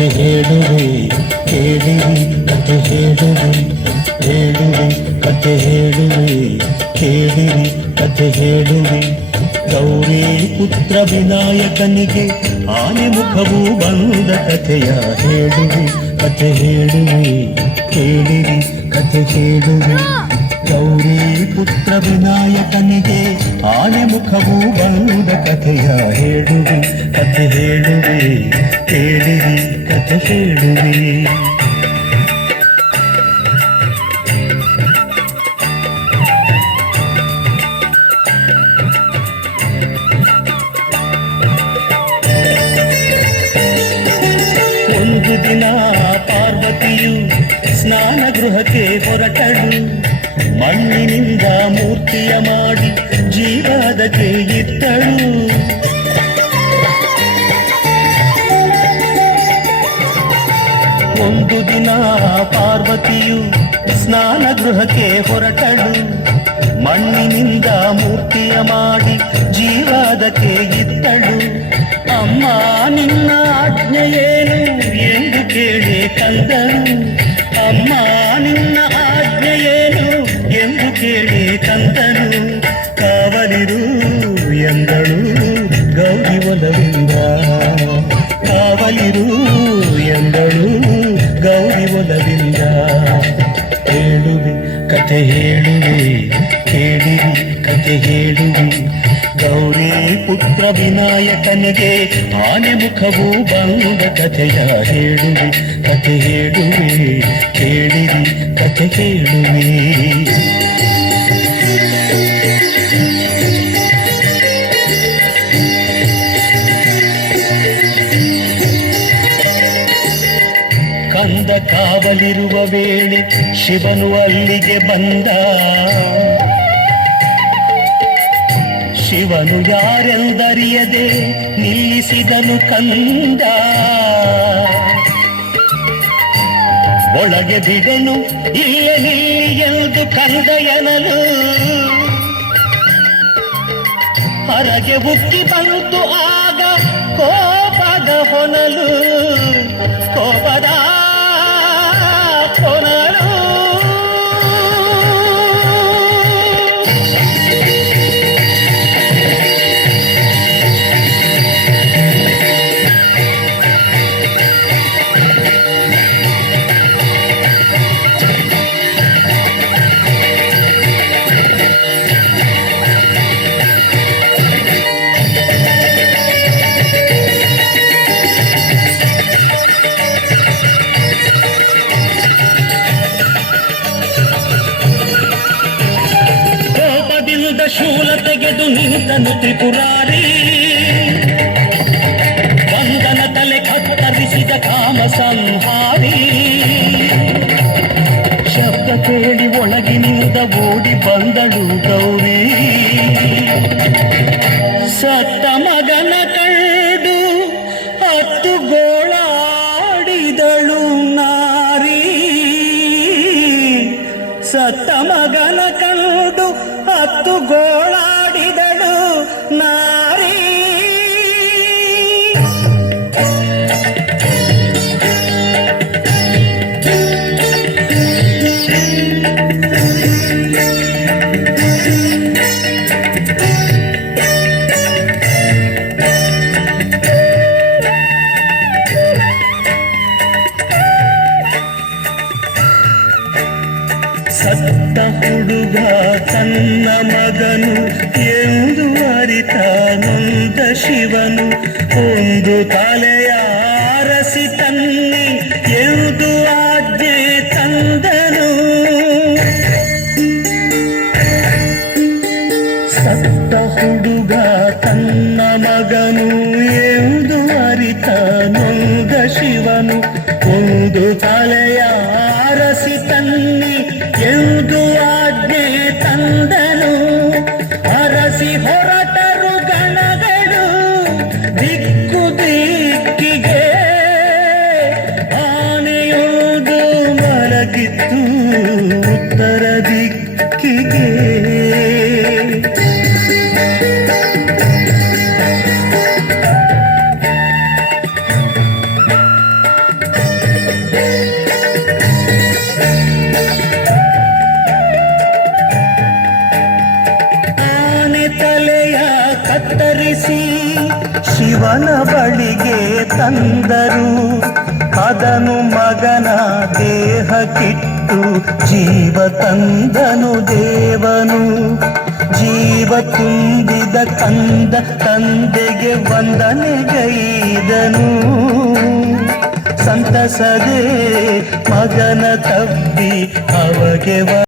ಕಥೆ ಹೇಳುವೆ ಕೇಳಿರಿ, ಕಥೆ ಹೇಳುವೆ ಹೇಳುವೆ, ಕಥೆ ಹೇಳುವೆ ಕೇಳಿರಿ, ಕಥೆ ಹೇಳುವೆ. ಗೌರಿ ಪುತ್ರ ವಿನಾಯಕನಿಗೆ ಆನೆ ಮುಖವು ಬಂದ ಕಥೆಯ ಹೇಳುವೆ, ಕಥೆ ಹೇಳುವೆ ಕೇಳಿರಿ, ಕಥೆ ಹೇಳುವೆ. ಗೌರಿ ಪುತ್ರ ವಿನಾಯಕನಿಗೆ ಆನೆ ಮುಖವು ಬಂದ ಕಥೆಯ ಹೇಳುವೆ, ಕಥೆ ಹೇಳುವೆ ಕೇಳಿರಿ, ಕಥೆ ಹೇಳುವೆ. ಒಂದು ದಿನ ಪಾರ್ವತಿಯು ಸ್ನಾನ ಗೃಹಕ್ಕೆ ಹೊರಟಳು. ಮಣ್ಣಿನಿಂದ ಮೂರ್ತಿಯ ಮಾಡಿ ಜೀವದಕ್ಕೆ ಇಟ್ಟಳು. ಒಂದು ದಿನ ಪಾರ್ವತಿಯು ಸ್ನಾನ ಗೃಹಕ್ಕೆ ಹೊರಟಳು. ಮಣ್ಣಿನಿಂದ ಮೂರ್ತಿಯ ಮಾಡಿ ಜೀವದಕ್ಕೆ ಇಟ್ಟಳು. ಅಮ್ಮ ನಿನ್ನ ಆಜ್ಞೆಯೇನು ಎಂದು ಕೇಳಿ ಕಂದನು. ಅಮ್ಮ ನಿನ್ನ ಆಜ್ಞೆಯೇನು ಎಂದು ಕೇಳಿ ಕಂದನು. ಕಾವಲಿರು ಎಂದಳು ಗೌರಿ ಒಲವಿಂದ. ಕಾವಲಿರು ಎಂದಳು ಗೌರಿ ಒಲವಿಂದ. ಹೇಳುವೆ ಕಥೆ ಹೇಳುವೆ ಕೇಳಿರಿ, ಕಥೆ ಹೇಳುವೆ. ಗೌರಿ ಪುತ್ರ ವಿನಾಯಕನಿಗೆ ಆನೆ ಮುಖವು ಬಂದ ಕಥೆಯ ಹೇಳುವೆ, ಕಥೆ ಹೇಳುವೆ ಕೇಳಿರಿ, ಕಥೆ ಹೇಳುವೆ. ಕಂದ ಕಾವಲಿರುವ ವೇಳೆ ಶಿವನು ಅಲ್ಲಿಗೆ ಬಂದ. ಶಿವನು ಯಾರೆಂದರಿಯದೆ ನಿಲ್ಲಿಸಿದನು ಕಂದ. ಒಳಗೆ ಬಿಡನು ಇಲ್ಲೇ ನಿಲ್ಲಿ ಎಂದು ಕಂದ ಎನ್ನಲು. ಹೊರಗೆ ಉಕ್ಕಿ ಬಂತು ಆಗ ಕೋಪದ ಹೊನಲು, ಕೋಪದ ಹೊನಲು. ಶೂಲ ತೆಗೆದು ನಿಂತನು ತ್ರಿಪುರಾರಿ. ವಂದನ ತಲೆ ಕತ್ತರಿಸಿದ ಕಾಮ ಸಂಹಾರಿ. ಶಬ್ದ ಕೇಳಿ ಒಳಗಿನಿಂದ ಓಡಿ ಬಂದಳು ಗೌರಿ. ಸತ್ತ ಮಗನ ಕಂಡು ಹತ್ತು ಗೋಳಾಡಿದಳು ನಾರಿ. ಸತ್ತ ಮಗನ ಕಂಡು ಹತ್ತು ಗೋಳಾಡಿದಳು ನಾರಿ. ಸತ್ತ ಹುಡುಗ ತನ್ನ ಮಗನು ಎಂದು ಅರಿತ ನೊಂದ ಶಿವನು. ಒಂದು ತಲೆಯ ಅರಸಿ ತನ್ನಿ ಎಂದು ಆಜ್ಞೆ ತಂದನು. ಸತ್ತ ಹುಡುಗ ತನ್ನ ಮಗನು ಎಂದು ಅರಿತ ನೊಂದ ಶಿವನು. ಒಂದು ತಲೆಯ ಅರಸಿ ತನ್ನಿ ಎಂದು ಆಜ್ಞೆ ತಂದನು. ಅರಸಿ ಹೊರಟರು ಗಣಗಳು ದಿಕ್ಕು ದಿಕ್ಕಿಗೆ. ಆನೆಯೊಂದು ಮಲಗಿತ್ತು ಉತ್ತರ ದಿಕ್ಕಿಗೆ. ಕತ್ತರಿಸಿ ಶಿವನ ಬಳಿಗೆ ತಂದರು. ಅದನು ಮಗನ ದೇಹಕ್ಕಿಟ್ಟು ಜೀವ ತಂದನು ದೇವನು. ಜೀವ ತುಂಬಿದ ಕಂದ ತಂದೆಗೆ ವಂದನೆಗೈದನು. ಸಂತಸದೆ ಮಗನ ತಬ್ಬಿ ಅವಗೆ